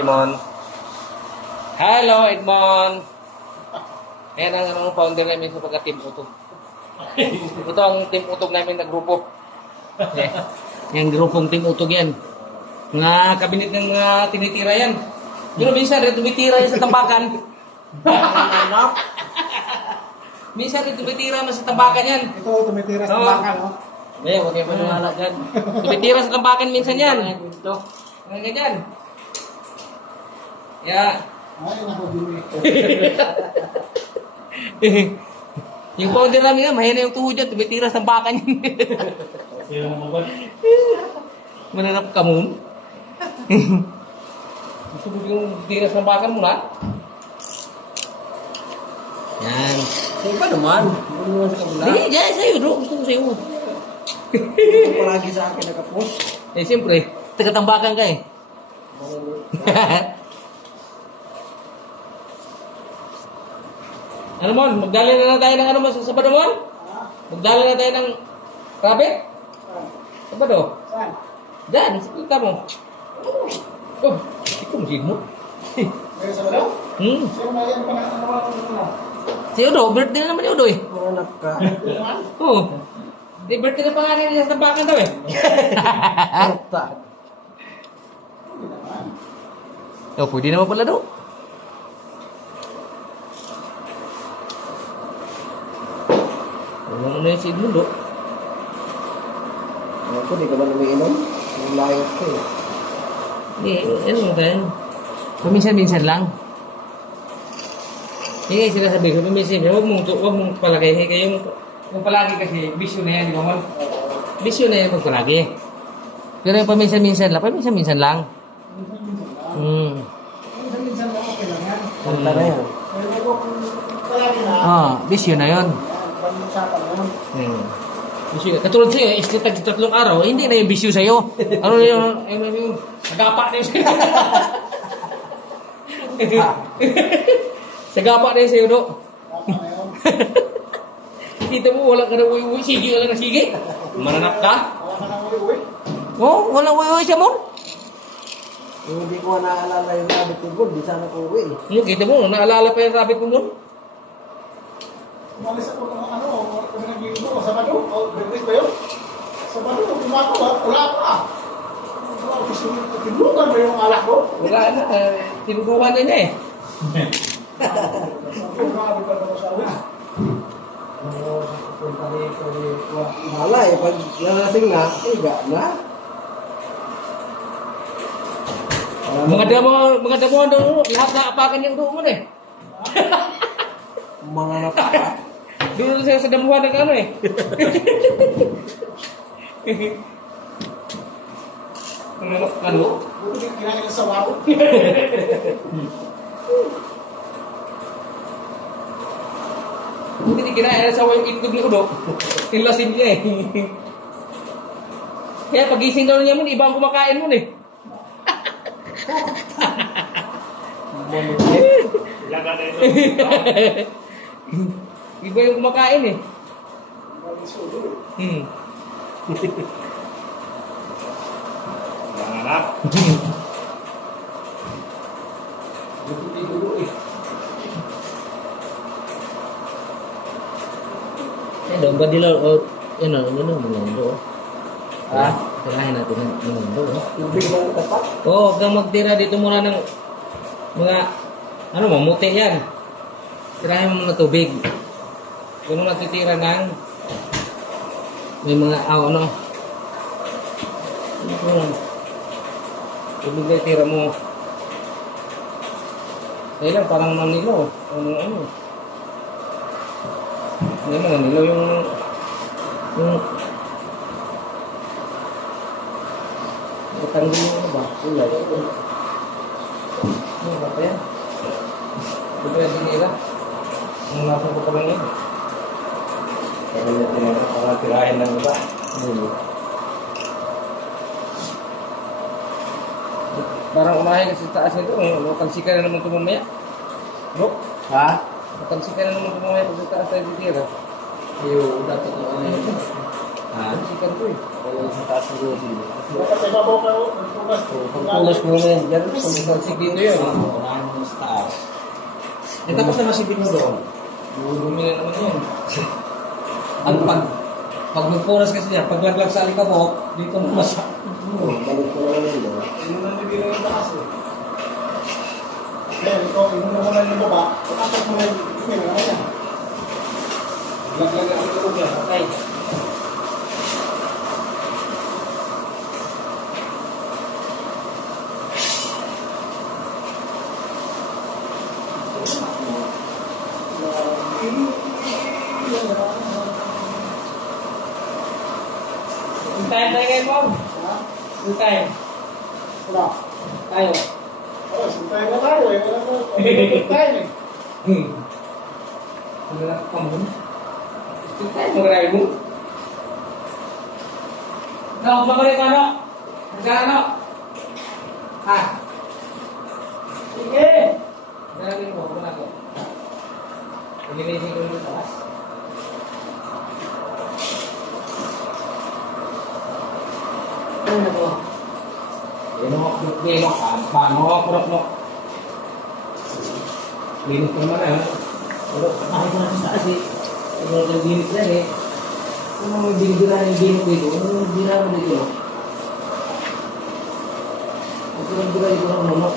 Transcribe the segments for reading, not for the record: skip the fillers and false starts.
Edmond. Hello, Edmond. Ayan ang founder namin sa pagka-Team Utog. Ito ang Team Utog namin na grupo. Yung grupong Team Utog yan. Mga kabinet ng mga tinitira yan. Pero minsan rin tumitira yan sa tambakan. Minsan rin tumitira mo sa tambakan yan. Ito tumitira sa tambakan, no? Ayan, huwag kayo maniwala dyan. Tumitira sa tambakan minsan yan. Ito. Mga ganyan. Yeah. Ay, nakabili. Yung founder namin nga, mahina yung tuhod dyan, tumitira sa tambakan yan. Sino naman ba? Mananap ka mo. Gusto mo yung tira sa tambakan mo na? Yan. Sa'yo ba naman? Hindi naman sa kabila. Hindi, dyan sa'yo, bro. Gusto ko sa'yo. Ito palagi sa akin nakapost. Eh, siyempre, taga-tambakan ka eh. Ano mo, magdala na tayo ng ano mo sa Sabado mo? Magdala na tayo ng rabbit? Sabado? Saan? Diyan, kita mo. Oh, ikaw masin mo. Meron sa balaw? Sino na yan pa na ano? Si Udo, birthday na naman ni Udo eh. Mga anak ka. Naman? Oo. Di birthday na pangalan niya sa tambakan daw eh. Arta. Oh, pwede naman pala daw. Ano na yung si Edmundo? Ako, di ka ba umiinom? Yung layas ko eh. Hindi, ano mo tayo? Paminsan-minsan lang. Hindi kayo sila sabi ko, paminsan-minsan. Huwag mong palagay. Yung palagi kasi, bisyo na yan, di ba mo? Bisyo na yan pag palagi. Pero yung paminsan-minsan lang, paminsan-minsan lang. Minsan-minsan lang okay lang yan. Kanta na yan. Pero kung palagi na, Bisyo na yun. pag-usapan mo. Bisyo. Katulad sa'yo, tatlong araw, hindi na yung bisyo sa'yo. Ano na yun? Sagapa na yun sa'yo. Sagapa na yun sa'yo, do. Tama na yun. Kita mo, wala ka na uwi-uwi. Sige, wala na sige. Mananap ka? Wala ka nang uwi-uwi. Oo, wala uwi-uwi siya mo. Kung hindi ko naalala yung rabbit ko, di sana ko uwi. Kita mo, naalala pa yung rabbit mo doon. Umalis ako ng ano, kung nag-iibo ko, Sabado, o Bernes ba yun? Sabado, kumako ba? Wala ka. Tinukan ba yung alak ko? Wala na, tinuduhan na niya eh. Grabe pa naman sa akin. Wala eh, pag nalasing na, higa na. Mga damo doon, lahat na apakan yung doon mo na eh. Mga napaka. Doon sa damuhan ng ano eh. Ano? Buti kinain ka sa waro. Hindi kinain sa yung itlog ni Udo. Tilasin niya eh. Kaya pagising daw niya mo, iba ang kumakain mo eh. Ilaga na ito. Iba yung kumakain eh. Yang anak. Doon ba dilaw o yun mundo. Tirahin natin ng mundo. Tubig lang tapat. Oo, huwag kang magtira dito muna ng mga mamuti yan. Tirahin mo na tubig. Huwag mo natitira ng may mga tubig na tira mo. Kaya lang, parang manilo. Hindi mo, nilo yung tanggal yung ano ba? Kulay. Ano ba pa yan? Di ba yung sinira? Ang nasa ko pa lang yun. Kaya yung sinira, para tirahin lang iba. Parang umahin kasi taas nito. Matansi ka na naman ito mamaya. Bro? Ha? Matansi ka na naman ito mamaya pag taas tayo titira. Ayaw, dapat ko ano yun. Ah, sikat ko eh. Wala sa taas ng Rosie. Kasi ibabaw ka, nagpunas. Pagpunas mo na yan, dyan sa mga Siksik dito yun. unahan mo sa taas. Eh, tapos na masipin mo doon. Bumili naman yun. Ang pag magpunas kasi yan, paglaglag sa alikabok, dito mo masak. Balik ko na lang yun. Yun ang nabigay ng taas eh. Kaya ikaw, inuna mo na yung baba, tapos mo na yung email, ano yan? Laglag ang ito niya. Okay. Hintayin tayo kayo, Mom. Ha? Hintayin. Wala. Tayo. Oh, sintayin na tayo eh. Wala tayo eh. Wala ka mo. Hintayin mo rin mo. Ikaw, makulit mo ano? Nagkano? Ha? Sige! Nagkano mo, kung ako. Pagilisin ko yung taas. Ano na po? Lino, paano kurap mo? Linis ko naman eh. Pero kahit na sa taas eh. Ano nag-linis lang eh. Ano mga binibira yung linis dito? Ano yung binibira mo dito? Ang binibira dito ng manok.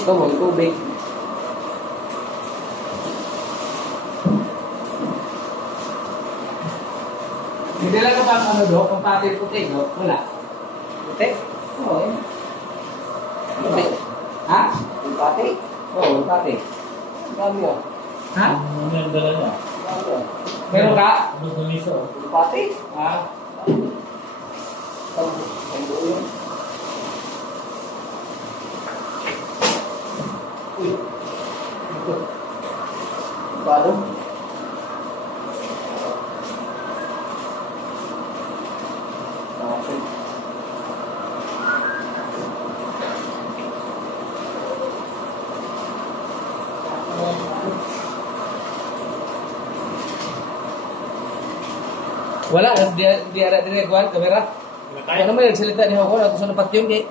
Ito mo, tubig. Hindi lang ka pa ano do, kung pati puti, no? Wala. Puti? Oo, eh. Puti. Ha? Yung pati? Oo, yung pati. Dami yun. Ha? Ano yung dala niya? Dami yun. Meron ka? Gusto niso. Yung pati? Ha? Ang buo yun. Uy. Ito. Bado? Wala, di ada dire kuan kamera. Nakaya. Ano mo yung salita ni Hawko, ako sa napat yun, eh.